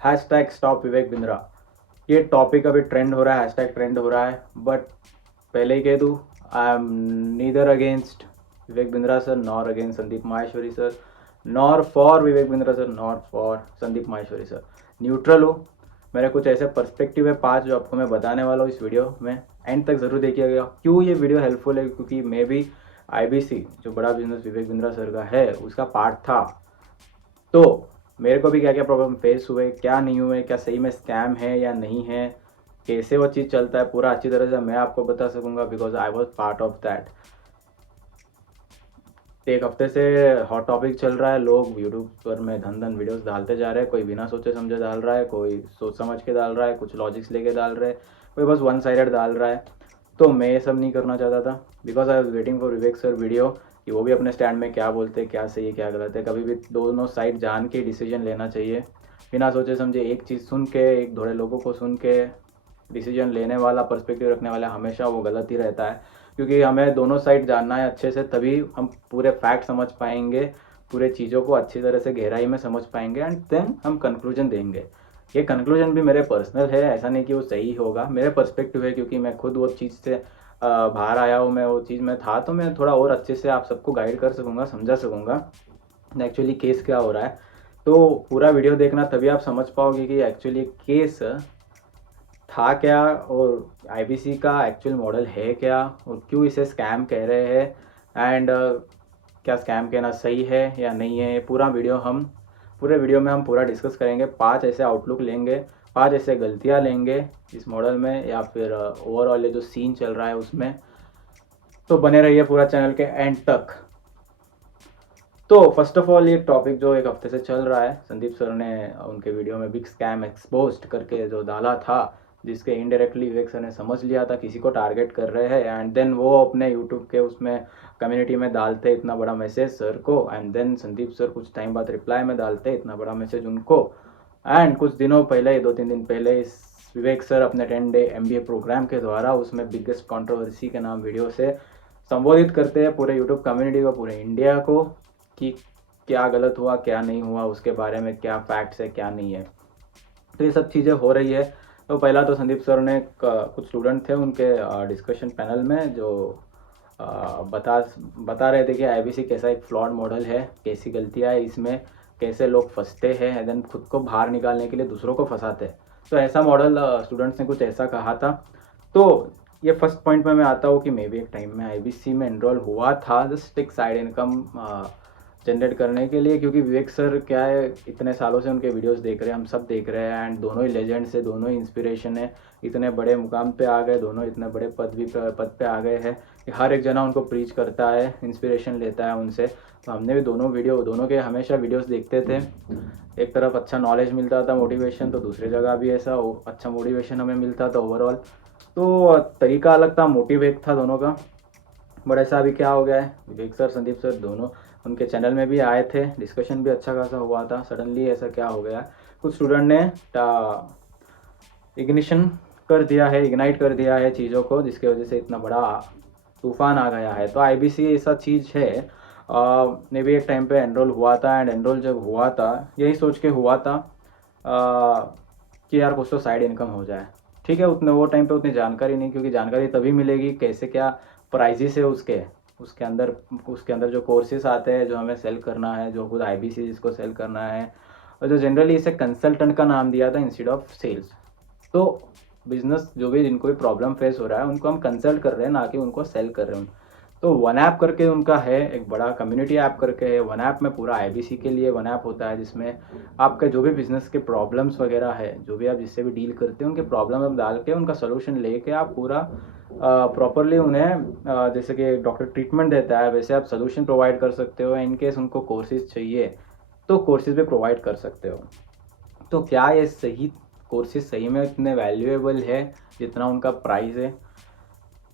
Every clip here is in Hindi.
हैशटैग स्टॉप विवेक बिंद्रा, ये टॉपिक अभी ट्रेंड हो रहा है, हैशटैग ट्रेंड हो रहा है। बट पहले ही कह दूँ, I am neither against Vivek Bindra sir nor against Sandeep Maheshwari sir, nor for Vivek Bindra sir nor for Sandeep Maheshwari sir. Neutral हो। मेरे कुछ ऐसे पर्सपेक्टिव है 5 जो आपको मैं बताने वाला हूँ इस वीडियो में। एंड तक ज़रूर देखिएगा। क्यों ये वीडियो हेल्पफुल है? क्योंकि मैं भी आईबीसी जो बड़ा बिजनेस विवेक बिंद्रा सर का है उसका पार्ट था। तो मेरे को भी क्या क्या प्रॉब्लम फेस हुए, क्या नहीं हुए, क्या सही में स्कैम है या नहीं है, कैसे वो चीज़ चलता है, पूरा अच्छी तरह से मैं आपको बता सकूंगा because I was part of that. एक हफ्ते से हॉट टॉपिक चल रहा है, लोग यूट्यूब पर में धन धन वीडियोस डालते जा रहे हैं। कोई बिना सोचे समझे डाल रहा है, कोई सोच समझ के डाल रहा है, कुछ लॉजिक्स लेके डाल रहे हैं, कोई बस वन साइडेड डाल रहा है। तो मैं ये सब नहीं करना चाहता था because I was waiting for Vivek sir video कि वो भी अपने स्टैंड में क्या बोलते हैं, क्या सही है क्या गलत है। कभी भी दोनों साइड जान के डिसीजन लेना चाहिए, बिना सोचे समझे एक चीज़ सुन के, एक थोड़े लोगों को सुन के डिसीजन लेने वाला, पर्सपेक्टिव रखने वाला हमेशा वो गलत ही रहता है। क्योंकि हमें दोनों साइड जानना है अच्छे से, तभी हम पूरे फैक्ट समझ पाएंगे, पूरे चीज़ों को अच्छी तरह से गहराई में समझ पाएंगे एंड देन हम कंक्लूजन देंगे। ये कंक्लूजन भी मेरे पर्सनल है, ऐसा नहीं कि वो सही होगा, मेरे पर्सपेक्टिव है क्योंकि मैं खुद वो चीज़ से बाहर आया हूँ, मैं वो चीज़ में था, तो मैं थोड़ा और अच्छे से आप सबको गाइड कर सकूँगा, समझा सकूँगा एक्चुअली केस क्या हो रहा है। तो पूरा वीडियो देखना, तभी आप समझ पाओगे कि एक्चुअली केस था क्या और आईबीसी का एक्चुअल मॉडल है क्या और क्यों इसे स्कैम कह रहे हैं एंड क्या स्कैम कहना सही है या नहीं है। पूरे वीडियो में हम पूरा डिस्कस करेंगे। 5 ऐसे आउटलुक लेंगे, 5 ऐसे गलतियां लेंगे इस मॉडल में या फिर ओवरऑल ये जो सीन चल रहा है उसमें। तो बने रहिए पूरा चैनल के एंड तक। तो फर्स्ट ऑफ ऑल ये टॉपिक जो एक हफ्ते से चल रहा है, संदीप सर ने उनके वीडियो में बिग स्कैम एक्सपोज्ड करके जो डाला था, जिसके इनडायरेक्टली विवेक सर ने समझ लिया था किसी को टारगेट कर रहे हैं एंड देन वो अपने यूट्यूब के उसमें कम्युनिटी में डालते इतना बड़ा मैसेज सर को एंड देन संदीप सर कुछ टाइम बाद रिप्लाई में डालते इतना बड़ा मैसेज उनको। एंड कुछ दिनों पहले, 2-3 दिन पहले, इस विवेक सर अपने 10 डे MBA प्रोग्राम के द्वारा उसमें बिगेस्ट कंट्रोवर्सी के नाम वीडियो से संबोधित करते हैं पूरे यूट्यूब कम्युनिटी को, पूरे इंडिया को, कि क्या गलत हुआ क्या नहीं हुआ, उसके बारे में क्या फैक्ट्स है क्या नहीं है। तो ये सब चीज़ें हो रही है। तो पहला तो संदीप सर ने कुछ स्टूडेंट थे उनके डिस्कशन पैनल में जो बता बता रहे थे कि आईबीसी कैसा एक फ्लॉड मॉडल है, कैसी गलतियाँ है इसमें, कैसे लोग फंसते हैं एंड देन खुद को बाहर निकालने के लिए दूसरों को फंसाते हैं। तो ऐसा मॉडल स्टूडेंट्स ने कुछ ऐसा कहा था। तो ये फर्स्ट पॉइंट में मैं आता हूँ कि मैं भी एक टाइम में आईबीसी में एनरोल हुआ था, जस्ट एक साइड इनकम जनरेट करने के लिए। क्योंकि विवेक सर क्या है, इतने सालों से उनके वीडियोस देख रहे हैं, हम सब देख रहे हैं एंड दोनों ही लेजेंड्स है, दोनों ही इंस्पिरेशन है। इतने बड़े मुकाम पे आ गए, दोनों इतने बड़े पद पे आ गए हैं कि हर एक जना उनको प्रीच करता है, इंस्पिरेशन लेता है उनसे। तो हमने भी दोनों के हमेशा वीडियोस देखते थे। एक तरफ अच्छा नॉलेज मिलता था, मोटिवेशन, तो दूसरी जगह भी ऐसा अच्छा मोटिवेशन हमें मिलता था ओवरऑल। तो तरीका अलग था, मोटिव एक था दोनों का। बट ऐसा अभी क्या हो गया है, विवेक सर संदीप सर दोनों उनके चैनल में भी आए थे, डिस्कशन भी अच्छा खासा हुआ था। सडनली ऐसा क्या हो गया, कुछ स्टूडेंट ने इग्निशन कर दिया है, इग्नाइट कर दिया है चीज़ों को, जिसकी वजह से इतना बड़ा तूफान आ गया है। तो आईबीसी ऐसा चीज़ है। मैं भी एक टाइम पे एनरोल हुआ था एंड एनरोल जब हुआ था यही सोच के हुआ था कि यार कुछ तो साइड इनकम हो जाए। ठीक है, उतने वो टाइम पे उतनी जानकारी नहीं, क्योंकि जानकारी तभी मिलेगी कैसे क्या प्राइजेस है उसके अंदर जो कोर्सेज आते हैं जो हमें सेल करना है, जो खुद आईबीसी जिसको सेल करना है, और जो जनरली इसे कंसल्टेंट का नाम दिया था इंस्टेड ऑफ सेल्स। तो बिजनेस जो भी जिनको भी प्रॉब्लम फेस हो रहा है उनको हम कंसल्ट कर रहे हैं, ना कि उनको सेल कर रहे हैं। तो वन ऐप करके उनका है, एक बड़ा कम्युनिटी ऐप करके है। वन ऐप में पूरा आईबीसी के लिए वन ऐप होता है, जिसमें आपका जो भी बिजनेस के प्रॉब्लम्स वगैरह है, जो भी आप जिससे भी डील करते हैं, उनके प्रॉब्लम आप डाल के उनका सोल्यूशन लेके आप पूरा प्रॉपरली उन्हें जैसे कि डॉक्टर ट्रीटमेंट देता है वैसे आप सोल्यूशन प्रोवाइड कर सकते हो। इनकेस उनको कोर्सेज चाहिए तो कोर्सेज भी प्रोवाइड कर सकते हो। तो क्या ये सही कोर्सेज सही में इतने वैल्यूएबल है जितना उनका प्राइस है?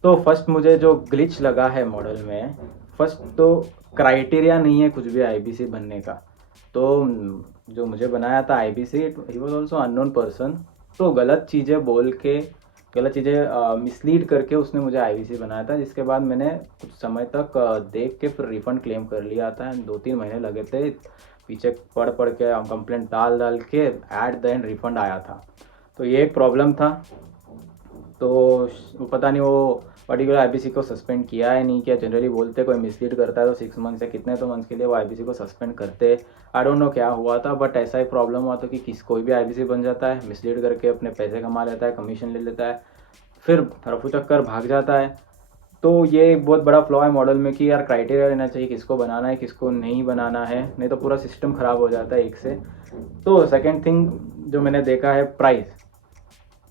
तो फर्स्ट मुझे जो ग्लिच लगा है मॉडल में, फर्स्ट तो क्राइटेरिया नहीं है कुछ भी आईबीसी बनने का। तो जो मुझे बनाया था IBC, he was also unknown person. तो गलत चीज़ें बोल के, गलत चीज़ें मिसलीड करके उसने मुझे आईबीसी बनाया था, जिसके बाद मैंने कुछ समय तक देख के फिर रिफ़ंड क्लेम कर लिया था एंड 2-3 महीने लगे थे पीछे पढ़ पढ़ के कंप्लेंट डाल डाल के एट द एंड रिफंड आया था। तो ये एक प्रॉब्लम था। तो वो पता नहीं वो पर्टिकुलर आईबीसी को सस्पेंड किया है नहीं किया। जनरली बोलते कोई मिसलीड करता है तो 6 मंथ से कितने तो मंथ्स के लिए वो आईबीसी को सस्पेंड करते। आई डोंट नो क्या हुआ था, बट ऐसा ही प्रॉब्लम हुआ था कि कोई भी आईबीसी बन जाता है, मिसलीड करके अपने पैसे कमा लेता है, कमीशन ले लेता है, फिर रफू चक्कर भाग जाता है। तो ये एक बहुत बड़ा फ्लॉ है मॉडल में कि यार क्राइटेरिया लेना चाहिए किसको बनाना है किसको नहीं बनाना है, नहीं तो पूरा सिस्टम ख़राब हो जाता है एक से। तो सेकंड थिंग जो मैंने देखा है प्राइस।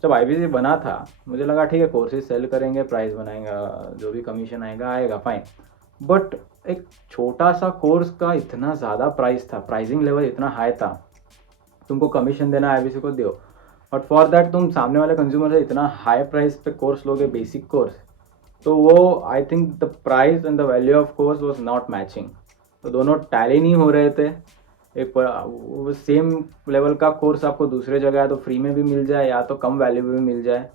जब आईबीसी बना था मुझे लगा ठीक है कोर्सेज सेल करेंगे, प्राइस बनाएगा, जो भी कमीशन आएगा आएगा फाइन। बट एक छोटा सा कोर्स का इतना ज़्यादा प्राइस था, प्राइसिंग लेवल इतना हाई था। तुमको कमीशन देना है आईबीसी को दो, बट फॉर दैट तुम सामने वाले कंज्यूमर से इतना हाई प्राइस पे कोर्स लोगे, बेसिक कोर्स। तो वो I think the price and the value of course was not matching. तो दोनों टैली नहीं हो रहे थे। एक सेम लेवल का कोर्स आपको दूसरे जगह या तो फ्री में भी मिल जाए या तो कम वैल्यू में भी मिल जाए,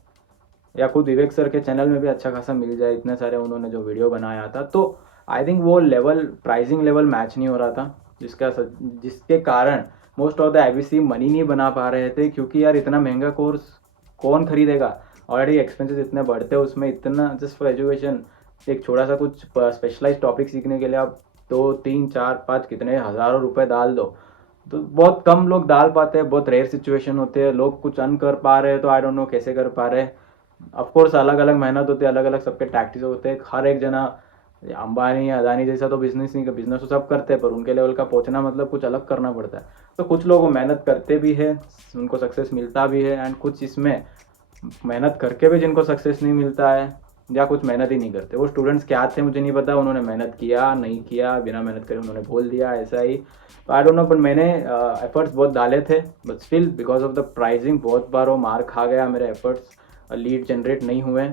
या खुद विवेक सर के चैनल में भी अच्छा खासा मिल जाए, इतने सारे उन्होंने जो वीडियो बनाया था। तो आई थिंक वो लेवल प्राइसिंग लेवल मैच नहीं हो रहा था, जिसके कारण most of the IBC money नहीं बना पा रहे थे। क्योंकि यार इतना महंगा कोर्स कौन खरीदेगा, ऑलरेडी एक्सपेंसेस इतने बढ़ते हैं उसमें, इतना जस्ट फॉर एजुकेशन एक छोटा सा कुछ स्पेशलाइज टॉपिक सीखने के लिए आप 2 3 4 5 कितने हज़ारों रुपए डाल दो। तो बहुत कम लोग डाल पाते हैं, बहुत रेयर सिचुएशन होते हैं, लोग कुछ अर्न कर पा रहे हैं तो आई डोंट नो कैसे कर पा रहे हैं। ऑफकोर्स अलग अलग मेहनत होती है, अलग अलग सबके टैक्टिस होते हैं। हर एक जना अंबानी अदानी जैसा तो बिजनेस नहीं, बिजनेस तो सब करते हैं, पर उनके लेवल का पहुंचना मतलब कुछ अलग करना पड़ता है। तो कुछ लोग मेहनत करते भी है, उनको सक्सेस मिलता भी है, एंड कुछ इसमें मेहनत करके भी जिनको सक्सेस नहीं मिलता है या कुछ मेहनत ही नहीं करते। वो स्टूडेंट्स क्या थे मुझे नहीं पता, उन्होंने मेहनत किया नहीं किया, बिना मेहनत करे उन्होंने बोल दिया ऐसा ही। तो आई डोंट नो, बट मैंने एफर्ट्स बहुत डाले थे, but still because of the pricing बहुत बार वो मार खा गया, मेरे एफर्ट्स लीड जनरेट नहीं हुए।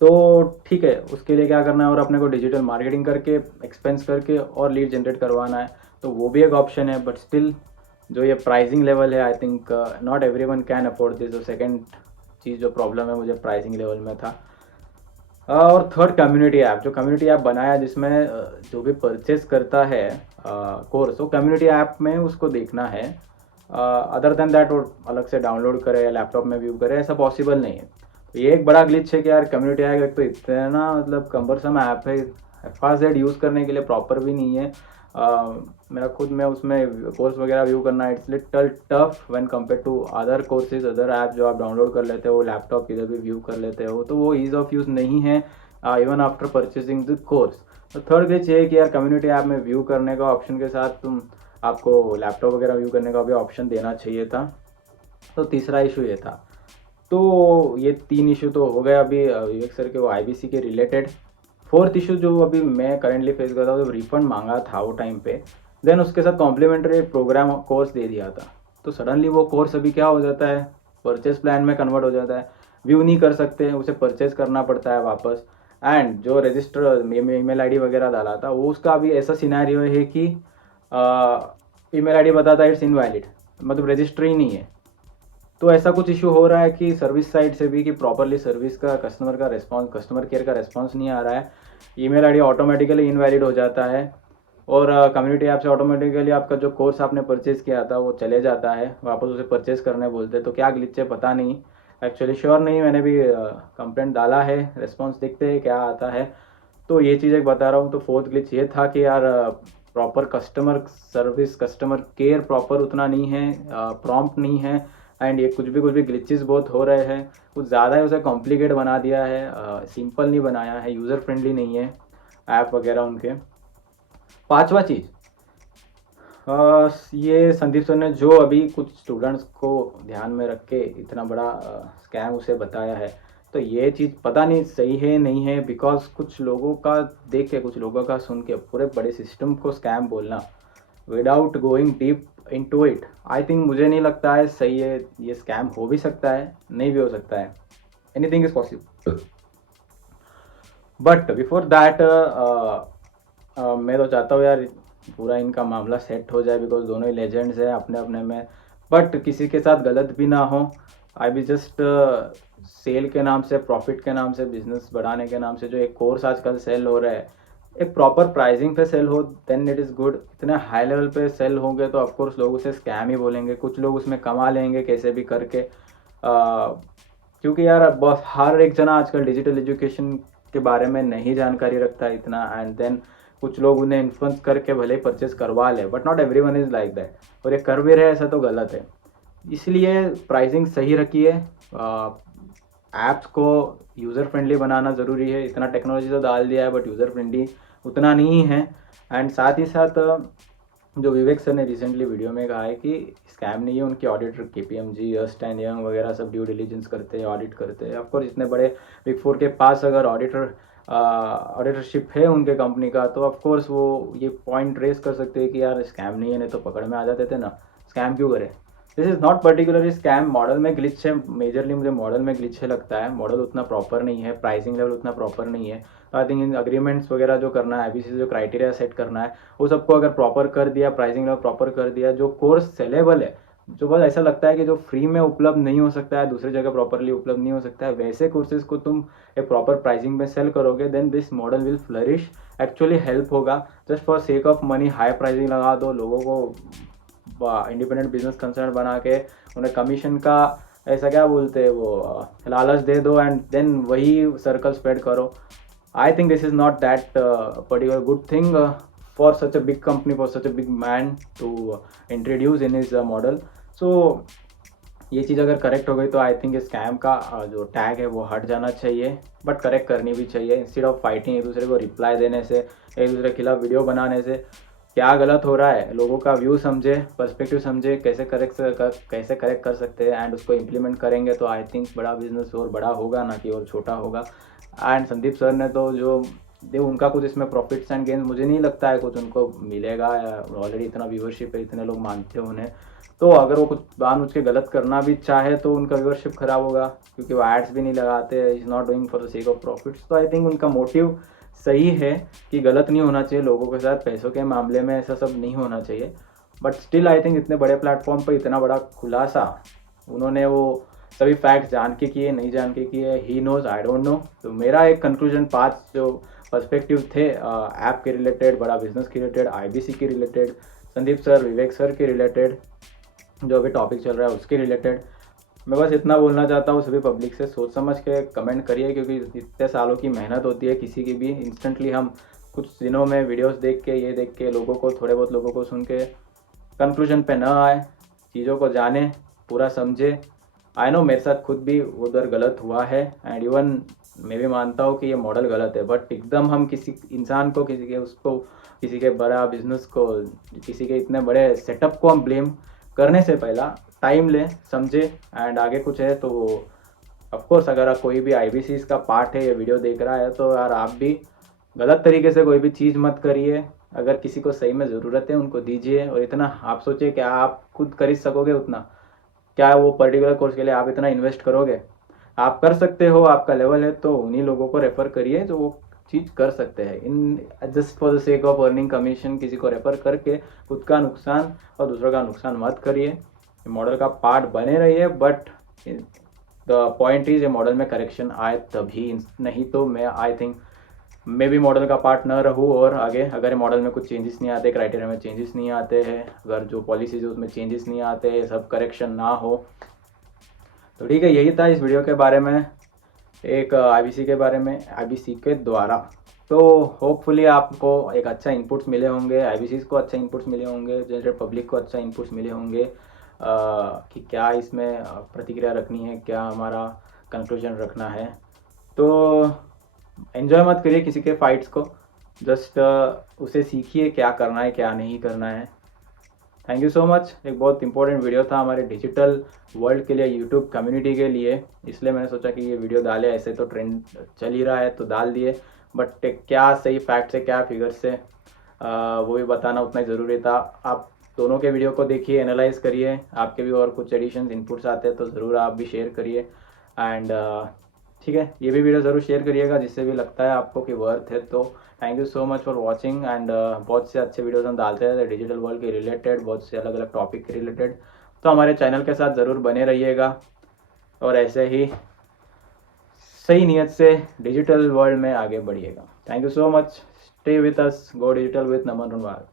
तो ठीक है, उसके लिए क्या करना है, और अपने को डिजिटल मार्केटिंग करके एक्सपेंस करके और लीड जनरेट करवाना है, तो वो भी एक ऑप्शन है। बट स्टिल जो ये प्राइसिंग लेवल है, I think not everyone can afford this. और सेकंड चीज़ जो प्रॉब्लम है मुझे प्राइसिंग लेवल में था। और थर्ड कम्युनिटी ऐप, जो कम्युनिटी ऐप बनाया जिसमें जो भी परचेस करता है कोर्स, वो कम्युनिटी ऐप में उसको देखना है। अदर देन दैट वो अलग से डाउनलोड करे या लैपटॉप में व्यू करे, ऐसा पॉसिबल नहीं है। तो ये एक बड़ा ग्लिच है कि यार कम्युनिटी ऐप तो इतना मतलब कम्बरसम ऐप है, FRZ यूज़ करने के लिए प्रॉपर भी नहीं है। मेरा खुद में उसमें कोर्स वगैरह व्यू करना, it's little tough when compare to other courses, other app जो आप डाउनलोड कर लेते हो, लैपटॉप किधर भी व्यू कर लेते हो, तो वो ईज़ ऑफ यूज़ नहीं है even after purchasing the course. तो थर्ड ग्लिच ये है कि यार कम्युनिटी ऐप में व्यू करने का ऑप्शन के साथ आपको लैपटॉप वगैरह व्यू करने का भी ऑप्शन देना चाहिए था। तो तीसरा इशू ये था। तो ये 3 इशू तो हो गए अभी विवेक सर के वो आईबीसी के रिलेटेड। फोर्थ इशू जो अभी मैं करेंटली फेस कर रहा हूँ, रिफंड मांगा था वो टाइम पे, देन उसके साथ कॉम्प्लीमेंट्री प्रोग्राम कोर्स दे दिया था। तो सडनली वो कोर्स अभी क्या हो जाता है, परचेज प्लान में कन्वर्ट हो जाता है, व्यू नहीं कर सकते, उसे परचेज करना पड़ता है वापस। एंड जो रजिस्टर ईमेल आईडी वगैरह डाला था वो उसका अभी ऐसा सिनेरियो है कि ईमेल आईडी बताता है इट्स इनवैलिड, मतलब रजिस्टर ही नहीं है। तो ऐसा कुछ इशू हो रहा है कि सर्विस साइड से भी कि प्रॉपरली सर्विस का कस्टमर केयर का रिस्पॉन्स नहीं आ रहा है। ईमेल आईडी ऑटोमेटिकली इनवैलिड हो जाता है, और कम्युनिटी ऐप से ऑटोमेटिकली आपका जो कोर्स आपने परचेज किया था वो चले जाता है, वापस उसे परचेज करने बोलते हैं। तो क्या ग्लिच है पता नहीं, एक्चुअली श्योर नहीं, मैंने भी कंप्लेंट डाला है, रिस्पॉन्स देखते हैं क्या आता है। तो ये चीज़ एक बता रहा हूँ। तो फोर्थ ग्लिच ये था कि यार proper customer service, customer care proper उतना नहीं है, प्रॉम्प्ट नहीं है, एंड ये कुछ भी ग्लिचेस बहुत हो रहे हैं, कुछ ज़्यादा ही उसे कॉम्प्लिकेट बना दिया है, सिंपल नहीं बनाया है, यूज़र फ्रेंडली नहीं है ऐप वगैरह उनके। पांचवा चीज़, ये संदीप सर ने जो अभी कुछ स्टूडेंट्स को ध्यान में रख के इतना बड़ा स्कैम उसे बताया है, तो ये चीज़ पता नहीं सही है नहीं है, बिकॉज कुछ लोगों का देख के, कुछ लोगों का सुन के पूरे बड़े सिस्टम को स्कैम बोलना without going deep into it, I think मुझे नहीं लगता है सही है। ये स्कैम हो भी सकता है, नहीं भी हो सकता है, anything is possible. But before that मैं तो चाहता हूँ यार पूरा इनका मामला सेट हो जाए, बिकॉज दोनों ही लेजेंड्स हैं अपने अपने में, बट किसी के साथ गलत भी ना हो। आई बी जस्ट सेल के नाम से, प्रॉफिट के नाम से, बिजनेस बढ़ाने के नाम से जो एक कोर्स आजकल सेल हो रहा है, एक प्रॉपर प्राइसिंग पे सेल हो देन इट इज़ गुड। इतने हाई लेवल पे सेल होंगे तो ऑफ कोर्स लोग उसे स्कैम ही बोलेंगे, कुछ लोग उसमें कमा लेंगे कैसे भी करके। क्योंकि यार बस हर एक जना आजकल डिजिटल एजुकेशन के बारे में नहीं जानकारी रखता है इतना, एंड देन कुछ लोग उन्हें इन्फ्लुएंस करके भले ही परचेस करवा ले, but not everyone is like that, और ये कर भी रहे ऐसा तो गलत है। इसलिए प्राइसिंग सही रखिए, ऐप्स को यूज़र फ्रेंडली बनाना ज़रूरी है। इतना टेक्नोलॉजी तो डाल दिया है बट यूज़र फ्रेंडली उतना नहीं है। एंड साथ ही साथ जो विवेक सर ने रिसेंटली वीडियो में कहा है कि स्कैम नहीं है, उनके auditor KPMG, erst and young वगैरह सब ड्यू डिलीजेंस करते हैं, ऑडिट करते हैं। ऑफकोर्स इतने बड़े बिग फोर के पास अगर ऑडिटरशिप है उनके कंपनी का, तो ऑफकोर्स वो ये पॉइंट रेस कर सकते हैं कि यार स्कैम नहीं है, नहीं तो पकड़ में आ जाते थे ना, स्कैम क्यों करें। This is not particularly scam, model में ग्लिच है, मेजरली मुझे मॉडल में ग्लिच है लगता है। मॉडल उतना प्रॉपर नहीं है, प्राइसिंग लेवल उतना प्रॉपर नहीं है। तो आई थिंक इन अग्रीमेंट्स वगैरह जो करना है, आईबीसी जो क्राइटेरिया सेट करना है, वो सबको अगर प्रॉपर कर दिया, प्राइसिंग लेवल प्रॉपर कर दिया, जो कोर्स सेलेबल है, जो बस ऐसा लगता है कि जो फ्री में उपलब्ध नहीं हो सकता है, दूसरी जगह प्रॉपरली उपलब्ध नहीं हो सकता है, वैसे कोर्सेज को तुम एक प्रॉपर प्राइसिंग में सेल करोगे, then this model will flourish. Actually help होगा। Just for sake of money high pricing लगा दो, लोगों को इंडिपेंडेंट बिजनेस कंसर्न बना के उन्हें कमीशन का ऐसा क्या बोलते हैं वो लालच दे दो, एंड देन वही सर्कल स्प्रेड करो। I think this is not that particular good thing for such a big company, for such a big man to introduce in his model. So ये चीज़ अगर करेक्ट हो गई तो आई थिंक स्कैम का जो टैग है वो हट जाना चाहिए, बट करेक्ट करनी भी चाहिए। इंस्टेड ऑफ फाइटिंग एक दूसरे को रिप्लाई देने से, एक दूसरे के खिलाफ वीडियो बनाने से, क्या गलत हो रहा है, लोगों का व्यू समझे, पर्सपेक्टिव समझे, कैसे करेक्ट कर सकते हैं, एंड उसको इम्प्लीमेंट करेंगे तो आई थिंक बड़ा बिजनेस और बड़ा होगा, ना कि और छोटा होगा। एंड संदीप सर ने तो जो दे उनका कुछ इसमें प्रॉफिट्स एंड गेन मुझे नहीं लगता है कुछ उनको मिलेगा, या ऑलरेडी इतना व्यूअरशिप है, इतने लोग मानते हैं उन्हें। तो अगर वो कुछ जानबूझ के गलत करना भी चाहे तो उनका व्यूअरशिप खराब होगा, क्योंकि वो एड्स भी नहीं लगाते, is not doing for the sake of profits. तो आई थिंक उनका मोटिव सही है कि गलत नहीं होना चाहिए, लोगों के साथ पैसों के मामले में ऐसा सब नहीं होना चाहिए। बट स्टिल आई थिंक इतने बड़े प्लेटफॉर्म पर इतना बड़ा खुलासा उन्होंने वो सभी फैक्ट्स जान के किए, नहीं जान के किए, he knows, I don't know. तो मेरा एक कंक्लूजन 5 जो पर्सपेक्टिव थे ऐप के रिलेटेड, बड़ा बिजनेस के रिलेटेड, आईबीसी के रिलेटेड, संदीप सर, विवेक सर के रिलेटेड, जो अभी टॉपिक चल रहा है उसके रिलेटेड, मैं बस इतना बोलना चाहता हूँ सभी पब्लिक से, सोच समझ के कमेंट करिए, क्योंकि इतने सालों की मेहनत होती है किसी की भी। इंस्टेंटली हम कुछ दिनों में वीडियोस देख के, ये देख के लोगों को, थोड़े बहुत लोगों को सुन के कंक्लूजन पे ना आए, चीज़ों को जाने, पूरा समझे। आई नो मेरे साथ खुद भी उधर गलत हुआ है, एंड इवन मैं भी मानता हूँ कि ये मॉडल गलत है, बट एकदम हम किसी इंसान को, किसी के उसको, किसी के बड़ा बिजनेस को, किसी के इतने बड़े सेटअप को हम ब्लेम करने से पहला टाइम लें, समझे, एंड आगे कुछ है तो ऑफकोर्स अगर कोई भी आईबीसी का पार्ट है, ये वीडियो देख रहा है, तो यार आप भी गलत तरीके से कोई भी चीज़ मत करिए। अगर किसी को सही में ज़रूरत है उनको दीजिए, और इतना आप सोचिए कि आप खुद खरीद सकोगे उतना, क्या वो पर्टिकुलर कोर्स के लिए आप इतना इन्वेस्ट करोगे। आप कर सकते हो, आपका लेवल है, तो उन्हीं लोगों को रेफ़र करिए जो वो चीज़ कर सकते हैं। In just for the sake of earning commission किसी को रेफ़र करके खुद का नुकसान और दूसरों का नुकसान मत करिए। मॉडल का पार्ट बने रहिए, बट द पॉइंट इज ये मॉडल में करेक्शन आए तभी, नहीं तो आई थिंक मैं भी मॉडल का पार्ट न रहूँ। और आगे अगर मॉडल में कुछ चेंजेस नहीं आते, क्राइटेरिया में चेंजेस नहीं आते हैं, अगर जो पॉलिसीज है उसमें चेंजेस नहीं आते, सब करेक्शन ना हो, तो ठीक है। यही था इस वीडियो के बारे में, एक आईबीसी के बारे में, आईबीसी के द्वारा। तो होपफुली आपको एक अच्छा इनपुट्स मिले होंगे, आईबीसी को अच्छे इनपुट्स मिले होंगे, जनरल पब्लिक को अच्छा इनपुट्स मिले होंगे कि क्या इसमें प्रतिक्रिया रखनी है, क्या हमारा कंक्लूजन रखना है। तो एंजॉय मत करिए किसी के फाइट्स को, जस्ट उसे सीखिए क्या करना है, क्या नहीं करना है। Thank you so much. एक बहुत इंपॉर्टेंट वीडियो था हमारे डिजिटल वर्ल्ड के लिए, यूट्यूब कम्युनिटी के लिए, इसलिए मैंने सोचा कि ये वीडियो डाले। ऐसे तो ट्रेंड चल ही रहा है तो डाल दिए, बट क्या सही फैक्ट है, क्या फिगर से वो भी बताना उतना ही ज़रूरी था। आप दोनों के वीडियो को देखिए, एनालाइज करिए, आपके भी और कुछ एडिशंस इनपुट्स आते हैं तो ज़रूर आप भी शेयर करिए। एंड ठीक है, ये भी वीडियो ज़रूर शेयर करिएगा जिससे भी लगता है आपको कि वर्थ है। तो thank you so much for watching, and बहुत से अच्छे वीडियोस हम डालते हैं डिजिटल वर्ल्ड के रिलेटेड, बहुत से अलग अलग टॉपिक के रिलेटेड। तो हमारे चैनल के साथ ज़रूर बने रहिएगा, और ऐसे ही सही नीयत से डिजिटल वर्ल्ड में आगे बढ़िएगा। Thank you so much. Stay with us. Go digital with Naman Runwal.